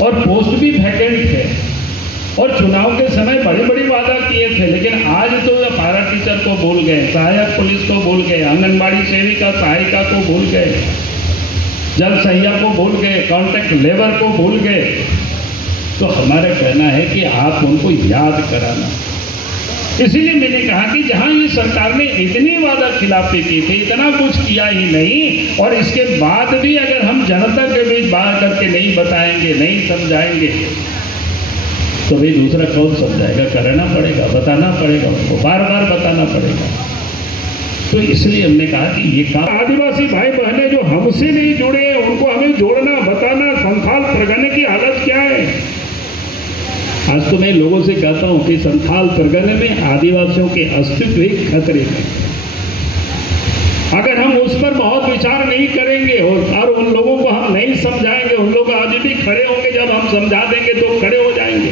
और पोस्ट भी वैकेंट है, और चुनाव के समय बड़े बड़े वादा किए थे, लेकिन आज तो पारा टीचर को भूल गए, सहायक पुलिस को भूल गए, आंगनबाड़ी सेविका सहायिका को भूल गए, जल सहिया को भूल गए, कॉन्ट्रैक्ट लेबर को भूल गए। तो हमारा कहना है कि आप उनको याद कराना। इसीलिए मैंने कहा कि जहां ये सरकार ने इतनी वादा खिलाफी की थी, इतना कुछ किया ही नहीं, और इसके बाद भी अगर हम जनता के बीच बाहर करके नहीं बताएंगे, नहीं समझाएंगे, तो भाई दूसरा कौन समझाएगा? कराना पड़ेगा, बताना पड़ेगा, उनको बार बार बताना पड़ेगा। तो इसलिए हमने कहा कि ये काम आदिवासी भाई बहनें जो हमसे नहीं जुड़े हैं, उनको हमें जोड़ना, बताना। संथाल परगने की हालत क्या है? आज तो मैं लोगों से कहता हूं कि संथाल परगने में आदिवासियों के अस्तित्व ही खतरे में। अगर हम उस पर बहुत विचार नहीं करेंगे और उन लोगों को हम नहीं समझाएंगे, उन लोग आज भी खड़े होंगे, जब हम समझा देंगे तो खड़े हो जाएंगे।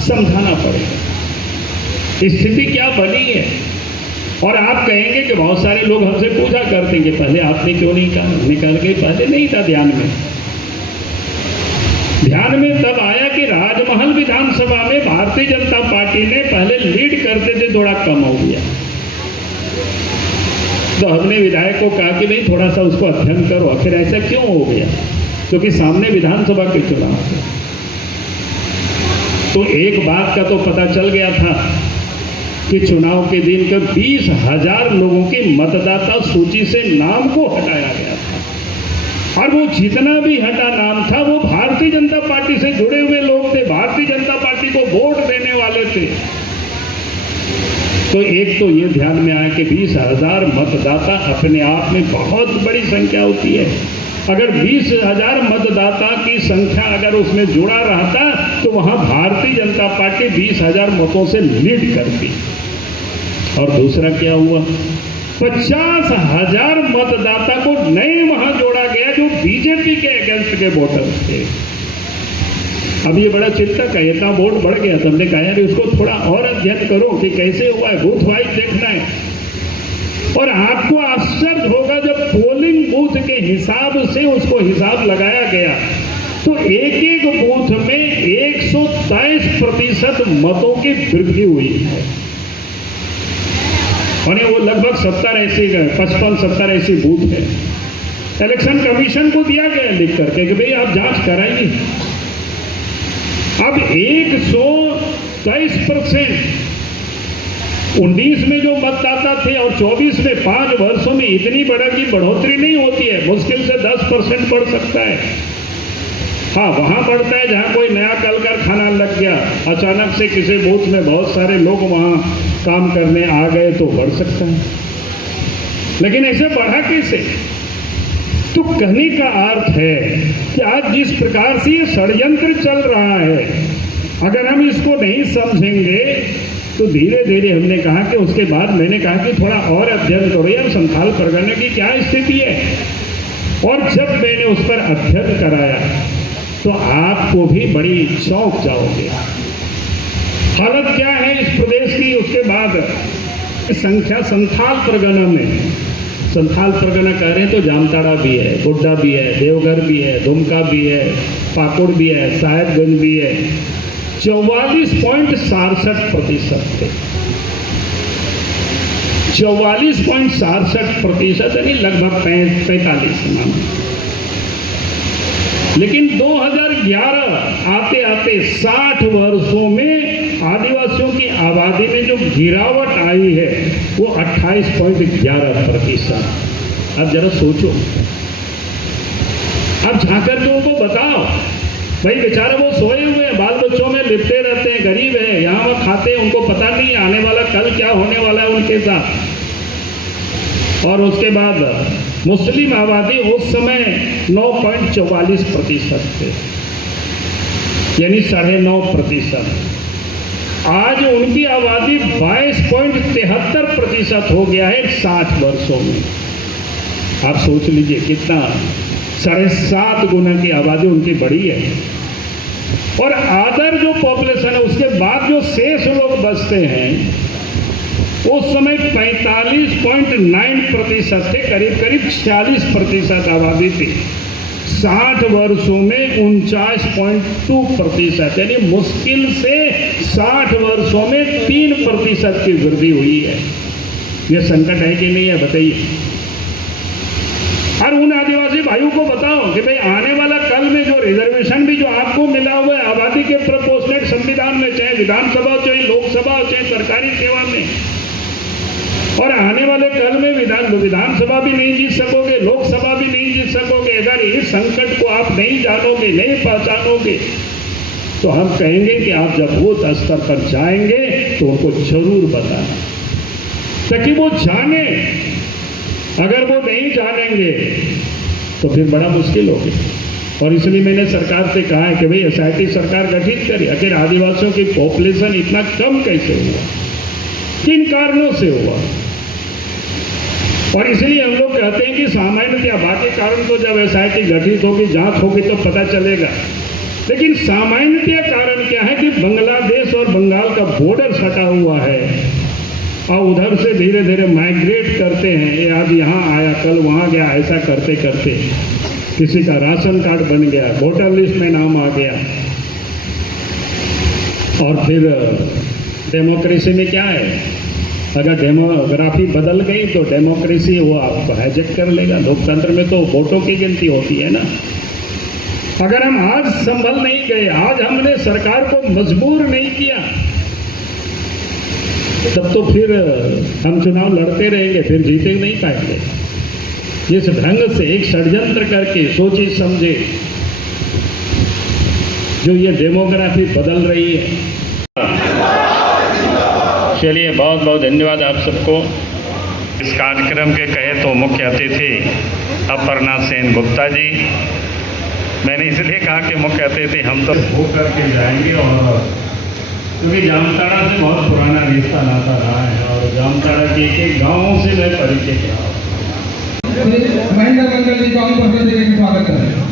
समझाना पड़ेगा स्थिति क्या बनी है। और आप कहेंगे कि बहुत सारे लोग हमसे पूछा करते हैं कि पहले आपने क्यों नहीं कहा? हमने कहा कि पहले नहीं था ध्यान में तब आया कि राजमहल विधानसभा में भारतीय जनता पार्टी ने पहले लीड करते थे, थोड़ा कम हो गया। तो हमने विधायक को कहा कि नहीं, थोड़ा सा उसको अध्ययन करो, आखिर ऐसा क्यों हो गया? क्योंकि सामने विधानसभा के चुनाव थे। तो एक बात का तो पता चल गया था कि चुनाव के दिन के 20,000 लोगों की मतदाता सूची से नाम को हटाया गया था, और वो जितना भी हटा नाम था वो भारतीय जनता पार्टी से जुड़े हुए लोग थे, भारतीय जनता पार्टी को वोट देने वाले थे। तो एक तो ये ध्यान में आया कि 20,000 मतदाता अपने आप में बहुत बड़ी संख्या होती है। अगर 20,000 मतदाता की संख्या अगर उसमें जुड़ा रहता तो वहां भारतीय जनता पार्टी 20,000 मतों से लीड करती। और दूसरा क्या हुआ? 50,000 मतदाता को नए वहां जोड़ा गया जो बीजेपी के अगेंस्ट के वोटर थे। अब ये बड़ा चिंता का इतना वोट बढ़ गया, तो हमने कहा यार उसको थोड़ा और अध्ययन करो कि कैसे हुआ है, बूथ वाइज देखना है। और आपको आश्चर्य होगा जब पोलिंग बूथ के हिसाब से उसको हिसाब लगाया गया तो एक एक बूथ में 123% मतों की वृद्धि हुई है। और वो लगभग 55-70 ऐसे बूथ है। इलेक्शन कमीशन को दिया गया लिख करके कि भाई आप जांच कराइए। अब 123%, 19 में जो मतदाता थे और 24 में 5 वर्षों में इतनी बड़ा की बढ़ोतरी नहीं होती है, मुश्किल से 10% बढ़ सकता है। हाँ, वहां बढ़ता है जहां कोई नया कल कारखाना लग गया, अचानक से किसी बूथ में बहुत सारे लोग वहां काम करने आ गए तो बढ़ सकता है, लेकिन ऐसे बढ़ा कैसे? तो कहने का अर्थ है कि आज जिस प्रकार से ये षड्यंत्र चल रहा है, अगर हम इसको नहीं समझेंगे तो धीरे धीरे हमने कहा कि उसके बाद मैंने कहा कि थोड़ा और अध्ययन करो यार संथाल परगने की क्या स्थिति है। और जब मैंने उस पर अध्ययन कराया तो आपको भी बड़ी चौंक जाओगे। हालत क्या है इस प्रदेश की। उसके बाद संख्या संथाल परगना में, संथाल परगना कह रहे हैं तो जामताड़ा भी है, गोड्डा भी है, देवघर भी है, दुमका भी है, पाकुड़ भी है, साहेबगंज भी है। 44.67% थे, 44.67% यानी लगभग 45। लेकिन 2011 आते आते 60 वर्षों में आदिवासियों की आबादी में जो गिरावट आई है वो 28.11%। अब जरा सोचो, अब झाकर के उनको बताओ भाई बेचारे वो सोए हुए हैं, बाल बच्चों में लिपटे रहते हैं, गरीब है, यहाँ वहाँ खाते हैं, उनको पता नहीं है आने वाला कल क्या होने वाला है उनके साथ। और उसके बाद मुस्लिम आबादी उस समय 9.44% थे, यानी 9.5%। आज उनकी आबादी 22.73% हो गया है 60 वर्षों में। आप सोच लीजिए कितना, 7.5 गुना की आबादी उनकी बढ़ी है। और अदर जो पॉपुलेशन है उसके बाद जो शेष लोग बचते हैं उस समय 45.9% थे, करीब करीब 46% आबादी थी। 60 वर्षों में 49.2%, यानी मुश्किल से 60 वर्षों में 3% की वृद्धि हुई है। यह संकट है कि नहीं है, बताइए। और उन आदिवासी भाइयों को बताओ कि भाई आने वाला कल में जो रिजर्वेशन भी जो आपको मिला हुआ है आबादी के प्रोपोर्शनेट संविधान में, चाहे विधानसभा चाहे लोकसभा चाहे सरकारी सेवा में, और आने वाले कल में विधानसभा भी नहीं जीत सकोगे, लोकसभा भी नहीं जीत सकोगे। अगर इस संकट को आप नहीं जानोगे, नहीं पहचानोगे, तो हम कहेंगे कि आप जब बूथ स्तर पर जाएंगे तो उनको जरूर बताना, ताकि वो जाने। अगर वो नहीं जानेंगे तो फिर बड़ा मुश्किल होगी। और इसलिए मैंने सरकार से कहा है कि भाई एसआईटी सरकार गठित करे। आखिर आदिवासियों की पॉपुलेशन इतना कम कैसे हुआ, किन कारणों से हुआ? और इसलिए हम लोग कहते हैं कि सामान्यतया, बाकी कारण तो जब एसआईटी गठित होगी, जांच होगी तो पता चलेगा, लेकिन सामान्यतया कारण क्या है कि बांग्लादेश और बंगाल का बॉर्डर सटा हुआ है और उधर से धीरे धीरे माइग्रेट करते हैं। ये आज यहाँ आया, कल वहाँ गया, ऐसा करते करते किसी का राशन कार्ड बन गया, वोटर लिस्ट में नाम आ गया। और फिर डेमोक्रेसी में क्या है, अगर डेमोग्राफी बदल गई तो डेमोक्रेसी वो आपको हाईजैक कर लेगा। लोकतंत्र में तो वोटों की गिनती होती है ना। अगर हम आज संभल नहीं गए, आज हमने सरकार को मजबूर नहीं किया, तब तो फिर हम चुनाव लड़ते रहेंगे, फिर जीते नहीं पाएंगे। जिस ढंग से एक षड्यंत्र करके सोचे समझे जो ये डेमोग्राफी बदल रही है। चलिए, बहुत बहुत धन्यवाद आप सबको। इस कार्यक्रम के कहे तो मुख्य अतिथि अपर्णा सेन गुप्ता जी। मैंने इसलिए कहा कि मुख्य अतिथि हम तो हो करके जाएंगे, और क्योंकि जामताड़ा से बहुत पुराना रिश्ता नाता रहा है और जामताड़ा के एक गाँव से मैं परिचित रहा हूँ। महेंद्र मंडल जी को हम स्वागत करें।